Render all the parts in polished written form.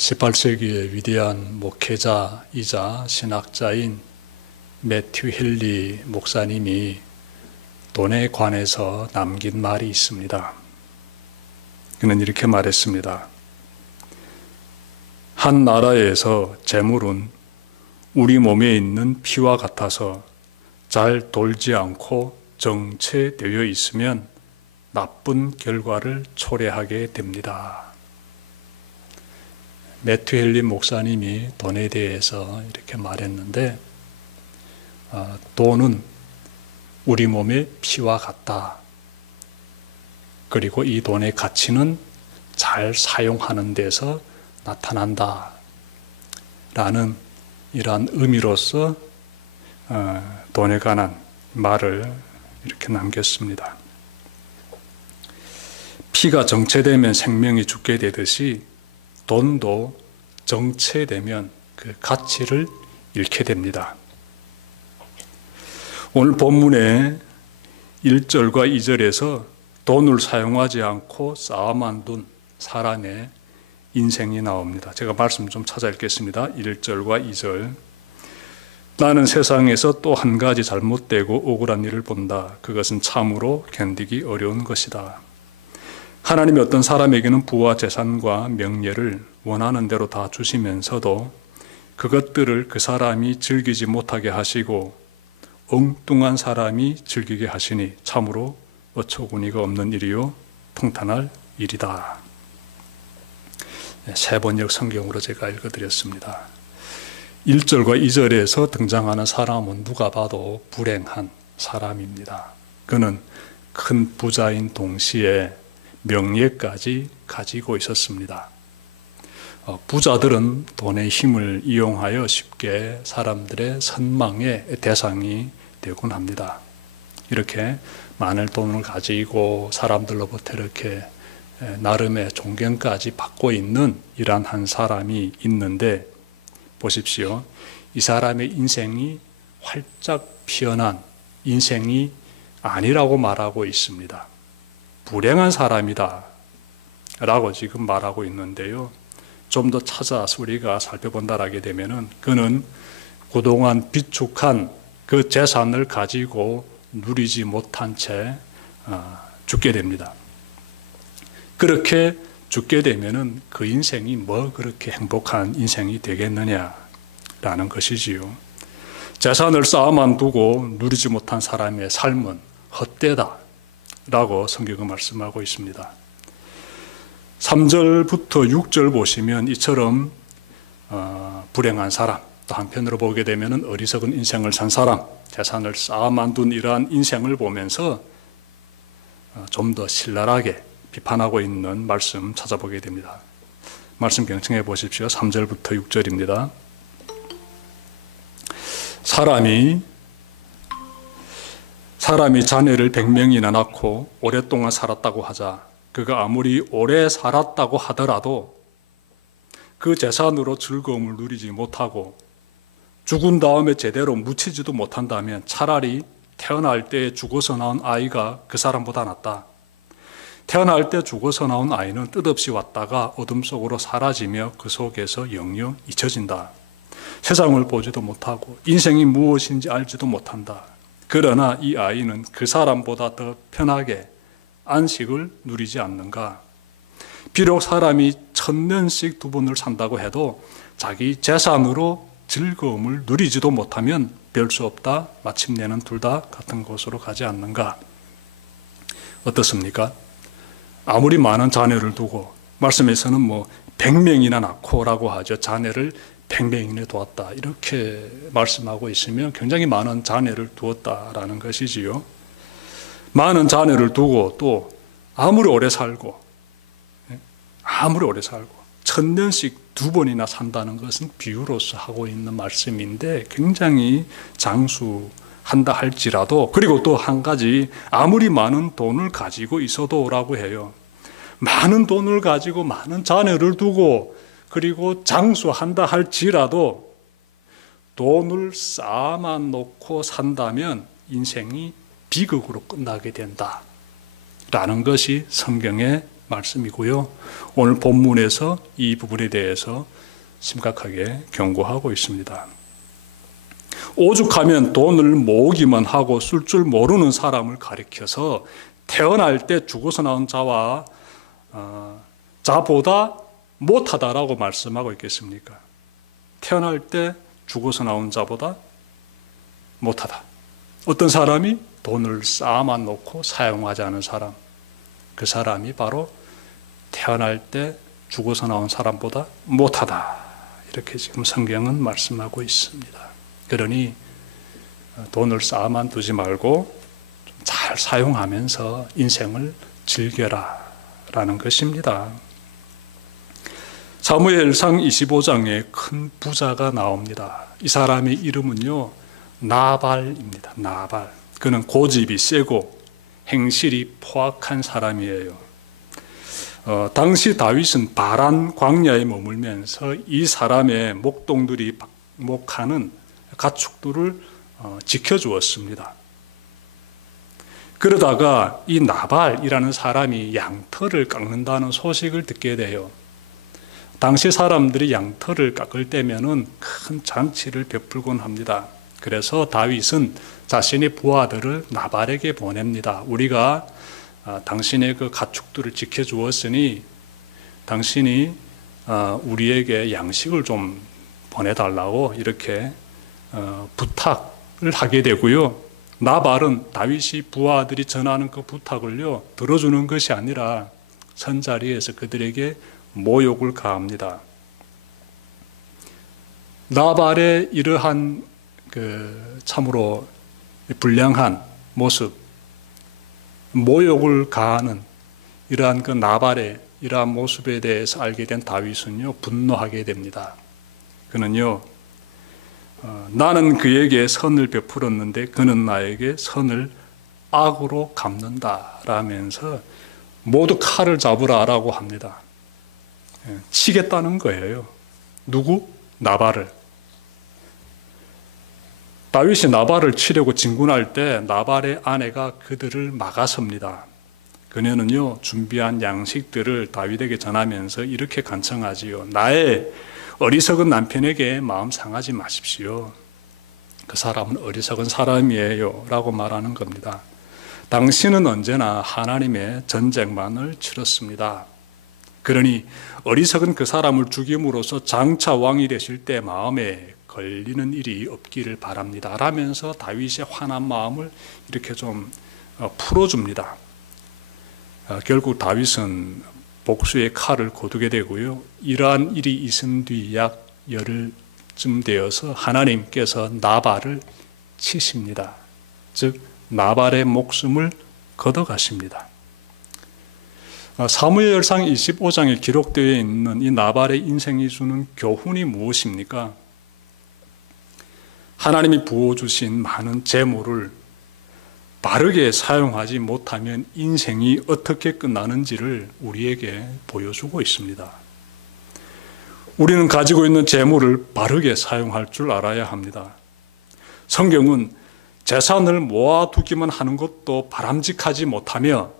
18세기의 위대한 목회자이자 신학자인 매튜 헨리 목사님이 돈에 관해서 남긴 말이 있습니다. 그는 이렇게 말했습니다. 한 나라에서 재물은 우리 몸에 있는 피와 같아서 잘 돌지 않고 정체되어 있으면 나쁜 결과를 초래하게 됩니다. 매튜 헨리 목사님이 돈에 대해서 이렇게 말했는데, 돈은 우리 몸의 피와 같다. 그리고 이 돈의 가치는 잘 사용하는 데서 나타난다. 라는 이러한 의미로서 돈에 관한 말을 이렇게 남겼습니다. 피가 정체되면 생명이 죽게 되듯이 돈도 정체되면 그 가치를 잃게 됩니다. 오늘 본문의 1절과 2절에서 돈을 사용하지 않고 쌓아만 둔 사람의 인생이 나옵니다. 제가 말씀 좀 찾아 읽겠습니다. 1절과 2절. 나는 세상에서 또 한 가지 잘못되고 억울한 일을 본다. 그것은 참으로 견디기 어려운 것이다. 하나님이 어떤 사람에게는 부와 재산과 명예를 원하는 대로 다 주시면서도 그것들을 그 사람이 즐기지 못하게 하시고 엉뚱한 사람이 즐기게 하시니 참으로 어처구니가 없는 일이요 통탄할 일이다. 세번역 성경으로 제가 읽어드렸습니다. 1절과 2절에서 등장하는 사람은 누가 봐도 불행한 사람입니다. 그는 큰 부자인 동시에 명예까지 가지고 있었습니다. 부자들은 돈의 힘을 이용하여 쉽게 사람들의 선망의 대상이 되곤 합니다. 이렇게 많은 돈을 가지고 사람들로부터 이렇게 나름의 존경까지 받고 있는 이러한 한 사람이 있는데, 보십시오. 이 사람의 인생이 활짝 피어난 인생이 아니라고 말하고 있습니다. 불행한 사람이다 라고 지금 말하고 있는데요. 좀 더 찾아서 우리가 살펴본다라게 되면은 그는 그동안 비축한 그 재산을 가지고 누리지 못한 채 죽게 됩니다. 그렇게 죽게 되면은 그 인생이 뭐 그렇게 행복한 인생이 되겠느냐라는 것이지요. 재산을 쌓아만 두고 누리지 못한 사람의 삶은 헛되다 라고 성경은 말씀하고 있습니다. 3절부터 6절 보시면 이처럼 불행한 사람, 또 한편으로 보게 되면 어리석은 인생을 산 사람, 재산을 쌓아만 둔 이러한 인생을 보면서 좀 더 신랄하게 비판하고 있는 말씀 찾아보게 됩니다. 말씀 경청해 보십시오. 3절부터 6절입니다. 사람이 자녀를 100명이나 낳고 오랫동안 살았다고 하자. 그가 아무리 오래 살았다고 하더라도 그 재산으로 즐거움을 누리지 못하고 죽은 다음에 제대로 묻히지도 못한다면 차라리 태어날 때 죽어서 나온 아이가 그 사람보다 낫다. 태어날 때 죽어서 나온 아이는 뜻없이 왔다가 어둠 속으로 사라지며 그 속에서 영영 잊혀진다. 세상을 보지도 못하고 인생이 무엇인지 알지도 못한다. 그러나 이 아이는 그 사람보다 더 편하게 안식을 누리지 않는가? 비록 사람이 1000년씩 두 번을 산다고 해도 자기 재산으로 즐거움을 누리지도 못하면 별 수 없다. 마침내는 둘 다 같은 곳으로 가지 않는가? 어떻습니까? 아무리 많은 자녀를 두고, 말씀에서는 100명이나 낳고라고 하죠. 자녀를 100명이나 두었다. 이렇게 말씀하고 있으면 굉장히 많은 자녀를 두었다라는 것이지요. 많은 자녀를 두고 또 아무리 오래 살고 1000년씩 두 번이나 산다는 것은 비유로서 하고 있는 말씀인데 굉장히 장수한다 할지라도, 그리고 또 한 가지, 아무리 많은 돈을 가지고 있어도라고 해요. 많은 돈을 가지고 많은 자녀를 두고 그리고 장수한다 할지라도 돈을 쌓아만 놓고 산다면 인생이 비극으로 끝나게 된다라는 것이 성경의 말씀이고요. 오늘 본문에서 이 부분에 대해서 심각하게 경고하고 있습니다. 오죽하면 돈을 모으기만 하고 쓸 줄 모르는 사람을 가리켜서 태어날 때 죽어서 나온 자보다 못하다라고 말씀하고 있겠습니까? 태어날 때 죽어서 나온 자보다 못하다. 어떤 사람이 돈을 쌓아만 놓고 사용하지 않은 사람, 그 사람이 바로 태어날 때 죽어서 나온 사람보다 못하다. 이렇게 지금 성경은 말씀하고 있습니다. 그러니 돈을 쌓아만 두지 말고 잘 사용하면서 인생을 즐겨라 라는 것입니다. 사무엘상 25장에 큰 부자가 나옵니다. 이 사람의 이름은요, 나발입니다. 나발. 그는 고집이 세고 행실이 포악한 사람이에요. 당시 다윗은 바란 광야에 머물면서 이 사람의 목동들이 목하는 가축들을 지켜주었습니다. 그러다가 이 나발이라는 사람이 양털을 깎는다는 소식을 듣게 돼요. 당시 사람들이 양털을 깎을 때면은 큰 잔치를 베풀곤 합니다. 그래서 다윗은 자신의 부하들을 나발에게 보냅니다. 우리가 당신의 그 가축들을 지켜주었으니 당신이 우리에게 양식을 좀 보내달라고 이렇게 부탁을 하게 되고요. 나발은 다윗이 부하들이 전하는 그 부탁을요, 들어주는 것이 아니라 선자리에서 그들에게 모욕을 가합니다. 나발의 이러한 참으로 불량한 모습, 모욕을 가하는 이러한 그 나발의 이러한 모습에 대해서 알게 된 다윗은요, 분노하게 됩니다. 그는요, 나는 그에게 선을 베풀었는데 그는 나에게 선을 악으로 갚는다 라면서 모두 칼을 잡으라라고 합니다. 치겠다는 거예요. 누구? 나발을. 다윗이 나발을 치려고 진군할 때 나발의 아내가 그들을 막아섭니다. 그녀는요, 준비한 양식들을 다윗에게 전하면서 이렇게 간청하지요. 나의 어리석은 남편에게 마음 상하지 마십시오. 그 사람은 어리석은 사람이에요 라고 말하는 겁니다. 당신은 언제나 하나님의 전쟁만을 치렀습니다. 그러니 어리석은 그 사람을 죽임으로써 장차 왕이 되실 때 마음에 걸리는 일이 없기를 바랍니다 라면서 다윗의 화난 마음을 이렇게 좀 풀어줍니다. 결국 다윗은 복수의 칼을 거두게 되고요. 이러한 일이 있은 뒤 약 열흘쯤 되어서 하나님께서 나발을 치십니다. 즉 나발의 목숨을 걷어가십니다. 사무엘상 25장에 기록되어 있는 이 나발의 인생이 주는 교훈이 무엇입니까? 하나님이 부어주신 많은 재물을 바르게 사용하지 못하면 인생이 어떻게 끝나는지를 우리에게 보여주고 있습니다. 우리는 가지고 있는 재물을 바르게 사용할 줄 알아야 합니다. 성경은 재산을 모아두기만 하는 것도 바람직하지 못하며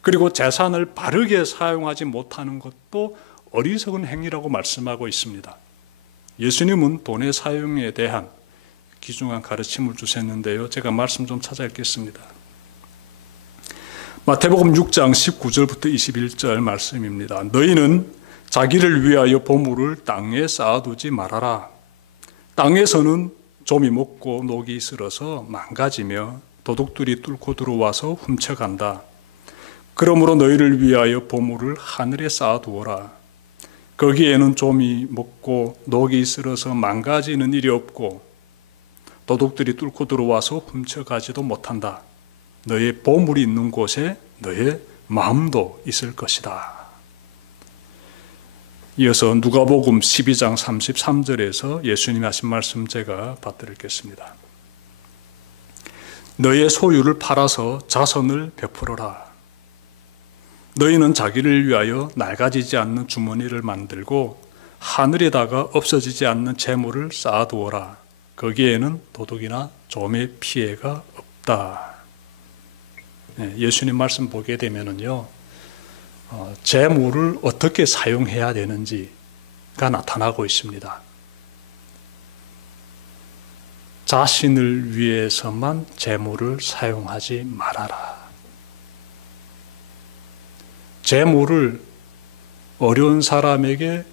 그리고 재산을 바르게 사용하지 못하는 것도 어리석은 행위라고 말씀하고 있습니다. 예수님은 돈의 사용에 대한 귀중한 가르침을 주셨는데요. 제가 말씀 좀 찾아 읽겠습니다. 마태복음 6장 19절부터 21절 말씀입니다. 너희는 자기를 위하여 보물을 땅에 쌓아두지 말아라. 땅에서는 좀이 먹고 녹이 슬어서 망가지며 도둑들이 뚫고 들어와서 훔쳐간다. 그러므로 너희를 위하여 보물을 하늘에 쌓아두어라. 거기에는 좀이 먹고 녹이 슬어서 망가지는 일이 없고 도둑들이 뚫고 들어와서 훔쳐가지도 못한다. 너의 보물이 있는 곳에 너의 마음도 있을 것이다. 이어서 누가복음 12장 33절에서 예수님이 하신 말씀 제가 받들겠습니다. 너의 소유를 팔아서 자선을 베풀어라. 너희는 자기를 위하여 낡아지지 않는 주머니를 만들고 하늘에다가 없어지지 않는 재물을 쌓아두어라. 거기에는 도둑이나 좀의 피해가 없다. 예수님 말씀 보게 되면은요, 재물을 어떻게 사용해야 되는지가 나타나고 있습니다. 자신을 위해서만 재물을 사용하지 말아라. 재물을 어려운 사람에게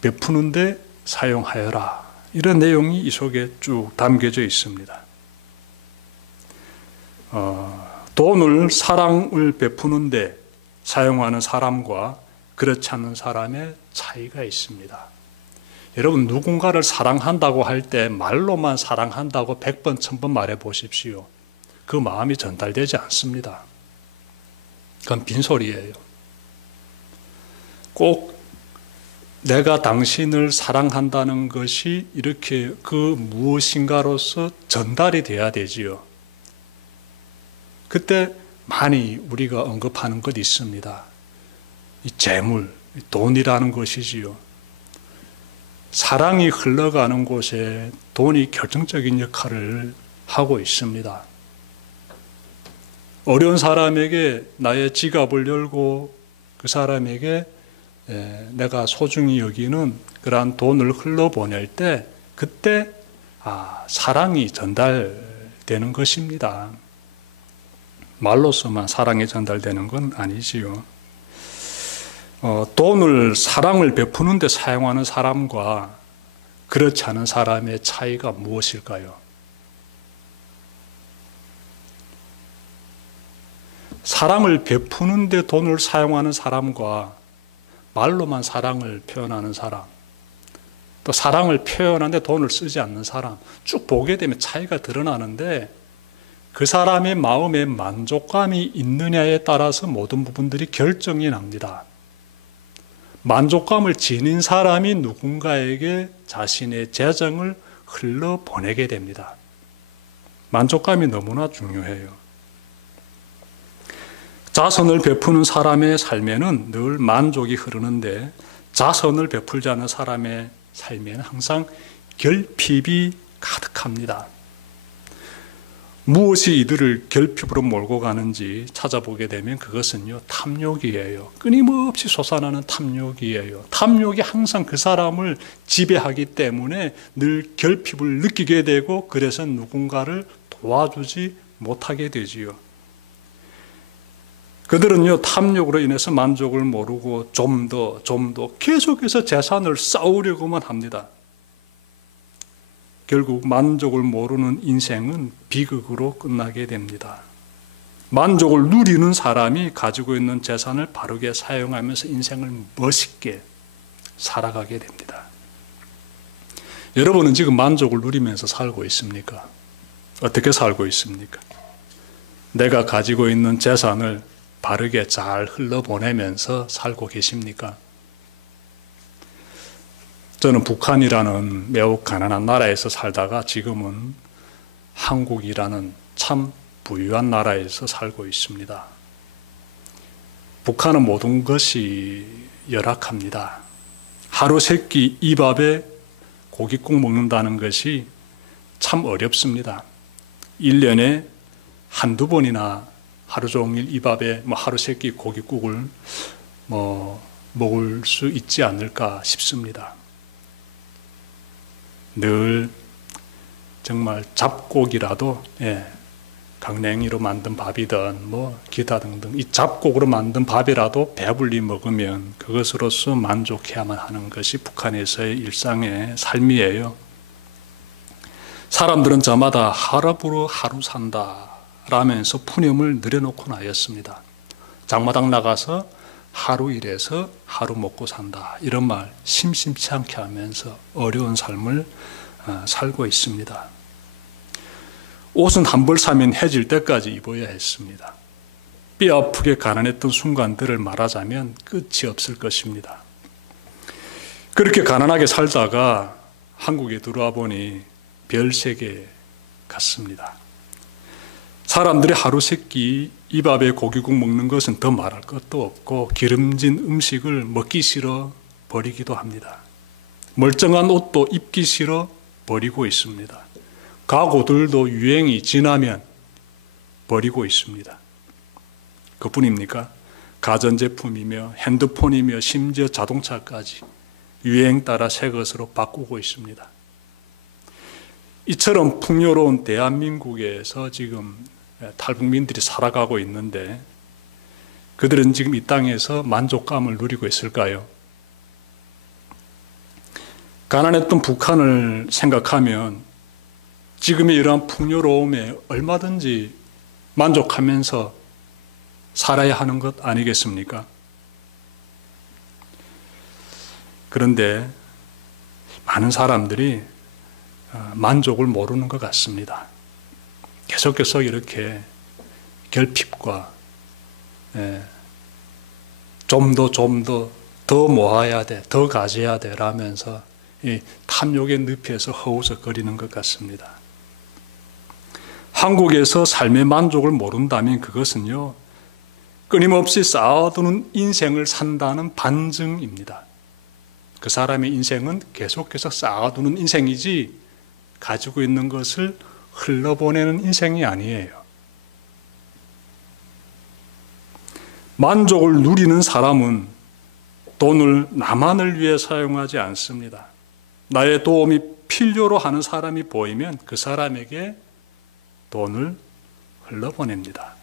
베푸는데 사용하여라. 이런 내용이 이 속에 쭉 담겨져 있습니다. 돈을 사랑을 베푸는데 사용하는 사람과 그렇지 않는 사람의 차이가 있습니다. 여러분, 누군가를 사랑한다고 할 때 말로만 사랑한다고 100번, 1000번 말해 보십시오. 그 마음이 전달되지 않습니다. 그건 빈소리예요. 꼭 내가 당신을 사랑한다는 것이 이렇게 그 무엇인가로서 전달이 돼야 되지요. 그때 많이 우리가 언급하는 것 있습니다. 이 재물, 돈이라는 것이지요. 사랑이 흘러가는 곳에 돈이 결정적인 역할을 하고 있습니다. 어려운 사람에게 나의 지갑을 열고 그 사람에게 내가 소중히 여기는 그러한 돈을 흘러보낼 때 그때 사랑이 전달되는 것입니다. 말로서만 사랑이 전달되는 건 아니지요. 돈을 사랑을 베푸는 데 사용하는 사람과 그렇지 않은 사람의 차이가 무엇일까요? 사랑을 베푸는 데 돈을 사용하는 사람과 말로만 사랑을 표현하는 사람, 또 사랑을 표현하는데 돈을 쓰지 않는 사람, 쭉 보게 되면 차이가 드러나는데 그 사람의 마음에 만족감이 있느냐에 따라서 모든 부분들이 결정이 납니다. 만족감을 지닌 사람이 누군가에게 자신의 재정을 흘러보내게 됩니다. 만족감이 너무나 중요해요. 자선을 베푸는 사람의 삶에는 늘 만족이 흐르는데 자선을 베풀지 않는 사람의 삶에는 항상 결핍이 가득합니다. 무엇이 이들을 결핍으로 몰고 가는지 찾아보게 되면 그것은요, 탐욕이에요. 끊임없이 솟아나는 탐욕이에요. 탐욕이 항상 그 사람을 지배하기 때문에 늘 결핍을 느끼게 되고 그래서 누군가를 도와주지 못하게 되지요. 그들은요, 탐욕으로 인해서 만족을 모르고 좀 더 계속해서 재산을 쌓으려고만 합니다. 결국 만족을 모르는 인생은 비극으로 끝나게 됩니다. 만족을 누리는 사람이 가지고 있는 재산을 바르게 사용하면서 인생을 멋있게 살아가게 됩니다. 여러분은 지금 만족을 누리면서 살고 있습니까? 어떻게 살고 있습니까? 내가 가지고 있는 재산을 바르게 잘 흘러보내면서 살고 계십니까? 저는 북한이라는 매우 가난한 나라에서 살다가 지금은 한국이라는 참 부유한 나라에서 살고 있습니다. 북한은 모든 것이 열악합니다. 하루 세 끼 이 밥에 고깃국 먹는다는 것이 참 어렵습니다. 1년에 한두 번이나 하루 종일 이 밥에 하루 세 끼 고깃국을 먹을 수 있지 않을까 싶습니다. 늘 정말 잡곡이라도 강냉이로 만든 밥이든 기타 등등 이 잡곡으로 만든 밥이라도 배불리 먹으면 그것으로서 만족해야만 하는 것이 북한에서의 일상의 삶이에요. 사람들은 저마다 하루부로 하루 산다 라면서 푸념을 늘여놓고 나였습니다. 장마당 나가서 하루 일해서 하루 먹고 산다 이런 말 심심치 않게 하면서 어려운 삶을 살고 있습니다. 옷은 한 벌 사면 해질 때까지 입어야 했습니다. 뼈 아프게 가난했던 순간들을 말하자면 끝이 없을 것입니다. 그렇게 가난하게 살다가 한국에 들어와 보니 별세계 같습니다. 사람들이 하루 세 끼 이 밥에 고기국 먹는 것은 더 말할 것도 없고 기름진 음식을 먹기 싫어 버리기도 합니다. 멀쩡한 옷도 입기 싫어 버리고 있습니다. 가구들도 유행이 지나면 버리고 있습니다. 그뿐입니까? 가전제품이며 핸드폰이며 심지어 자동차까지 유행 따라 새 것으로 바꾸고 있습니다. 이처럼 풍요로운 대한민국에서 지금 탈북민들이 살아가고 있는데 그들은 지금 이 땅에서 만족감을 누리고 있을까요? 가난했던 북한을 생각하면 지금의 이러한 풍요로움에 얼마든지 만족하면서 살아야 하는 것 아니겠습니까? 그런데 많은 사람들이 만족을 모르는 것 같습니다. 계속해서 이렇게 결핍과 좀 더 모아야 돼, 더 가져야 돼 라면서 이 탐욕의 늪에서 허우적거리는 것 같습니다. 한국에서 삶의 만족을 모른다면 그것은요, 끊임없이 쌓아두는 인생을 산다는 반증입니다. 그 사람의 인생은 계속해서 쌓아두는 인생이지 가지고 있는 것을 흘러보내는 인생이 아니에요. 만족을 누리는 사람은 돈을 나만을 위해 사용하지 않습니다. 나의 도움이 필요로 하는 사람이 보이면 그 사람에게 돈을 흘러보냅니다.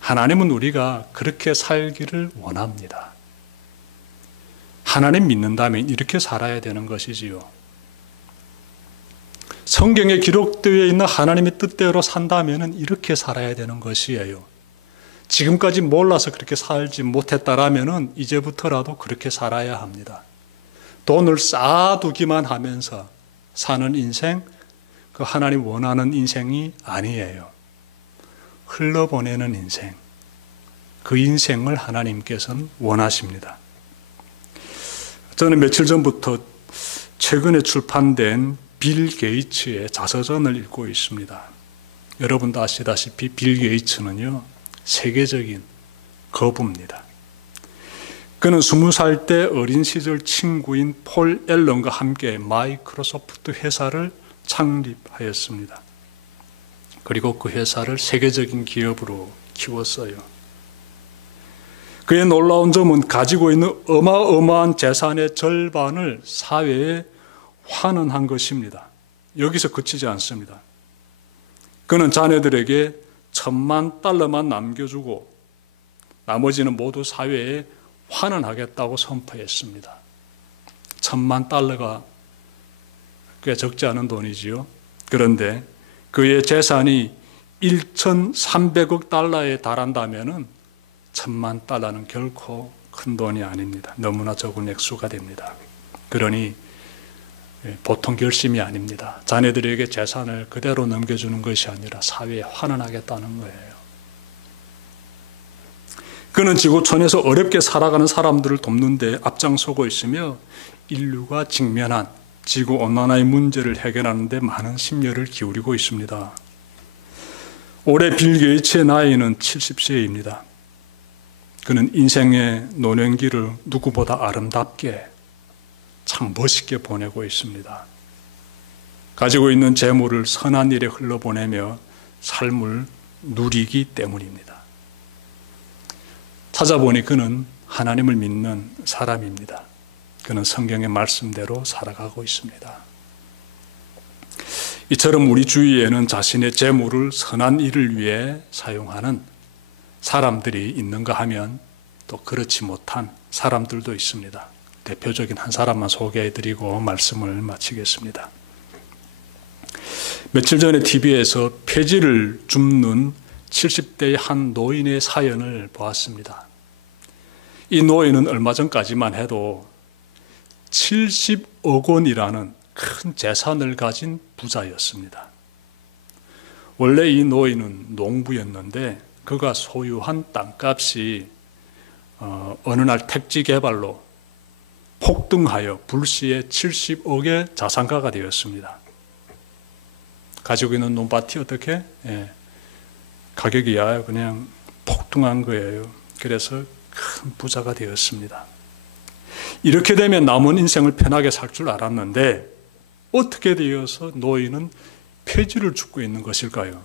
하나님은 우리가 그렇게 살기를 원합니다. 하나님 믿는다면 이렇게 살아야 되는 것이지요. 성경에 기록되어 있는 하나님의 뜻대로 산다면 이렇게 살아야 되는 것이에요. 지금까지 몰라서 그렇게 살지 못했다라면 이제부터라도 그렇게 살아야 합니다. 돈을 쌓아두기만 하면서 사는 인생, 그 하나님 원하는 인생이 아니에요. 흘러보내는 인생, 그 인생을 하나님께서는 원하십니다. 저는 며칠 전부터 최근에 출판된 빌 게이츠의 자서전을 읽고 있습니다. 여러분도 아시다시피 빌 게이츠는요, 세계적인 거부입니다. 그는 20살 때 어린 시절 친구인 폴 앨런과 함께 마이크로소프트 회사를 창립하였습니다. 그리고 그 회사를 세계적인 기업으로 키웠어요. 그의 놀라운 점은 가지고 있는 어마어마한 재산의 절반을 사회에 환원한 것입니다. 여기서 그치지 않습니다. 그는 자녀들에게 $10,000만 남겨주고 나머지는 모두 사회에 환원하겠다고 선포했습니다. $10,000가 꽤 적지 않은 돈이지요. 그런데 그의 재산이 1,300억 달러에 달한다면 $10,000는 결코 큰 돈이 아닙니다. 너무나 적은 액수가 됩니다. 그러니 보통 결심이 아닙니다. 자녀들에게 재산을 그대로 넘겨주는 것이 아니라 사회에 환원하겠다는 거예요. 그는 지구촌에서 어렵게 살아가는 사람들을 돕는 데 앞장서고 있으며 인류가 직면한 지구온난화의 문제를 해결하는 데 많은 심려를 기울이고 있습니다. 올해 빌 게이츠의 나이는 70세입니다. 그는 인생의 노년기를 누구보다 아름답게 참 멋있게 보내고 있습니다. 가지고 있는 재물을 선한 일에 흘러보내며 삶을 누리기 때문입니다. 찾아보니 그는 하나님을 믿는 사람입니다. 그는 성경의 말씀대로 살아가고 있습니다. 이처럼 우리 주위에는 자신의 재물을 선한 일을 위해 사용하는 사람들이 있는가 하면 또 그렇지 못한 사람들도 있습니다. 대표적인 한 사람만 소개해드리고 말씀을 마치겠습니다. 며칠 전에 TV에서 폐지를 줍는 70대의 한 노인의 사연을 보았습니다. 이 노인은 얼마 전까지만 해도 70억 원이라는 큰 재산을 가진 부자였습니다. 원래 이 노인은 농부였는데 그가 소유한 땅값이 어느 날 택지 개발로 폭등하여 불시에 70억의 자산가가 되었습니다. 가지고 있는 논밭이 어떻게? 가격이 그냥 폭등한 거예요. 그래서 큰 부자가 되었습니다. 이렇게 되면 남은 인생을 편하게 살 줄 알았는데 어떻게 되어서 노인은 폐지를 줍고 있는 것일까요?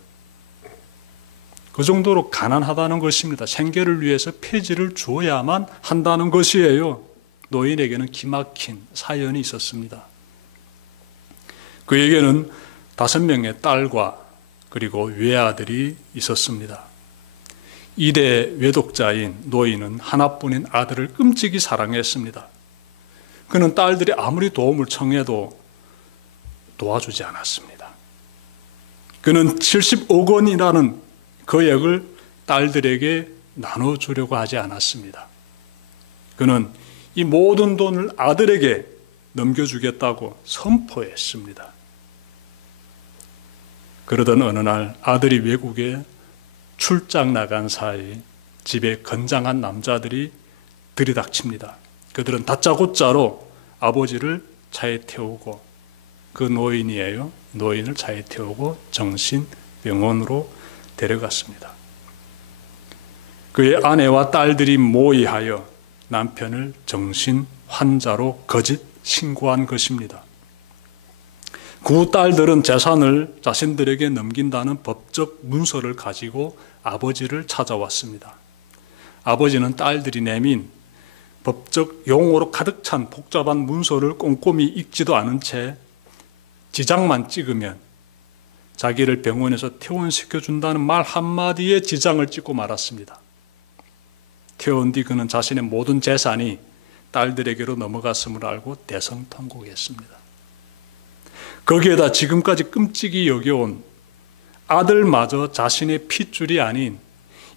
그 정도로 가난하다는 것입니다. 생계를 위해서 폐지를 주어야만 한다는 것이에요. 노인에게는 기막힌 사연이 있었습니다. 그에게는 5명의 딸과 그리고 외아들이 있었습니다. 2대 외독자인 노인은 하나뿐인 아들을 끔찍이 사랑했습니다. 그는 딸들이 아무리 도움을 청해도 도와주지 않았습니다. 그는 70억 원이라는 거액을 딸들에게 나눠주려고 하지 않았습니다. 그는 이 모든 돈을 아들에게 넘겨주겠다고 선포했습니다. 그러던 어느 날 아들이 외국에 출장 나간 사이 집에 건장한 남자들이 들이닥칩니다. 그들은 다짜고짜로 아버지를 차에 태우고, 그 노인이에요. 노인을 차에 태우고 정신병원으로 데려갔습니다. 그의 아내와 딸들이 모의하여 남편을 정신 환자로 거짓 신고한 것입니다. 그 딸들은 재산을 자신들에게 넘긴다는 법적 문서를 가지고 아버지를 찾아왔습니다. 아버지는 딸들이 내민 법적 용어로 가득 찬 복잡한 문서를 꼼꼼히 읽지도 않은 채 지장만 찍으면 자기를 병원에서 퇴원시켜준다는 말 한마디에 지장을 찍고 말았습니다. 퇴원 뒤 그는 자신의 모든 재산이 딸들에게로 넘어갔음을 알고 대성통곡했습니다. 거기에다 지금까지 끔찍이 여겨온 아들마저 자신의 핏줄이 아닌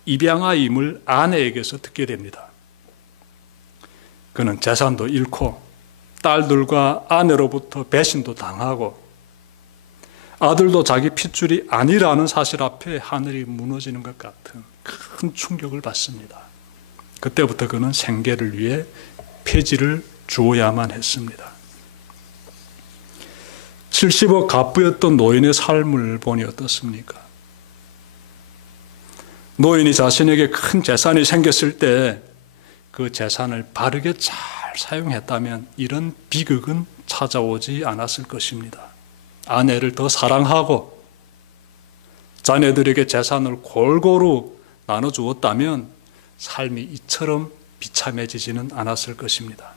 입양아임을 아내에게서 듣게 됩니다. 그는 재산도 잃고 딸들과 아내로부터 배신도 당하고 아들도 자기 핏줄이 아니라는 사실 앞에 하늘이 무너지는 것 같은 큰 충격을 받습니다. 그때부터 그는 생계를 위해 폐지를 주어야만 했습니다. 70억 갑부였던 노인의 삶을 보니 어떻습니까? 노인이 자신에게 큰 재산이 생겼을 때 그 재산을 바르게 잘 사용했다면 이런 비극은 찾아오지 않았을 것입니다. 아내를 더 사랑하고 자녀들에게 재산을 골고루 나눠주었다면 삶이 이처럼 비참해지지는 않았을 것입니다.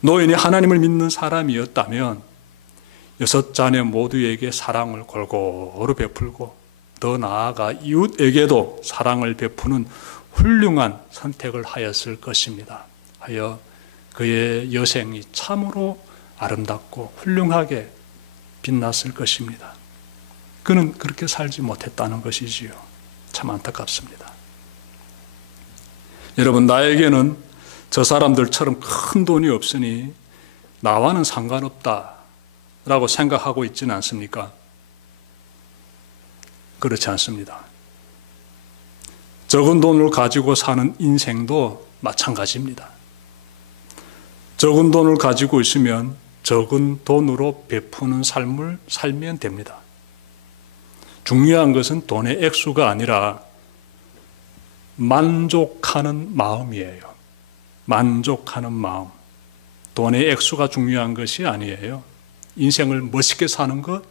노인이 하나님을 믿는 사람이었다면 6자녀 모두에게 사랑을 골고루 베풀고 더 나아가 이웃에게도 사랑을 베푸는 훌륭한 선택을 하였을 것입니다. 하여 그의 여생이 참으로 아름답고 훌륭하게 빛났을 것입니다. 그는 그렇게 살지 못했다는 것이지요. 참 안타깝습니다. 여러분, 나에게는 저 사람들처럼 큰 돈이 없으니 나와는 상관없다라고 생각하고 있지는 않습니까? 그렇지 않습니다. 적은 돈을 가지고 사는 인생도 마찬가지입니다. 적은 돈을 가지고 있으면 적은 돈으로 베푸는 삶을 살면 됩니다. 중요한 것은 돈의 액수가 아니라 만족하는 마음이에요. 만족하는 마음. 돈의 액수가 중요한 것이 아니에요. 인생을 멋있게 사는 것,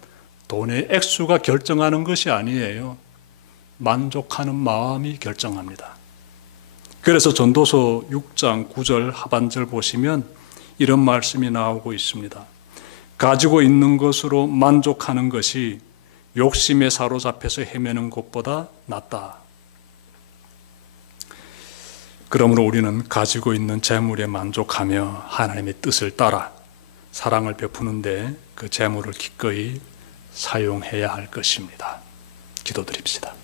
돈의 액수가 결정하는 것이 아니에요. 만족하는 마음이 결정합니다. 그래서 전도서 6장 9절 하반절 보시면 이런 말씀이 나오고 있습니다. 가지고 있는 것으로 만족하는 것이 욕심에 사로잡혀서 헤매는 것보다 낫다. 그러므로 우리는 가지고 있는 재물에 만족하며 하나님의 뜻을 따라 사랑을 베푸는데 그 재물을 기꺼이 사용해야 할 것입니다. 기도드립시다.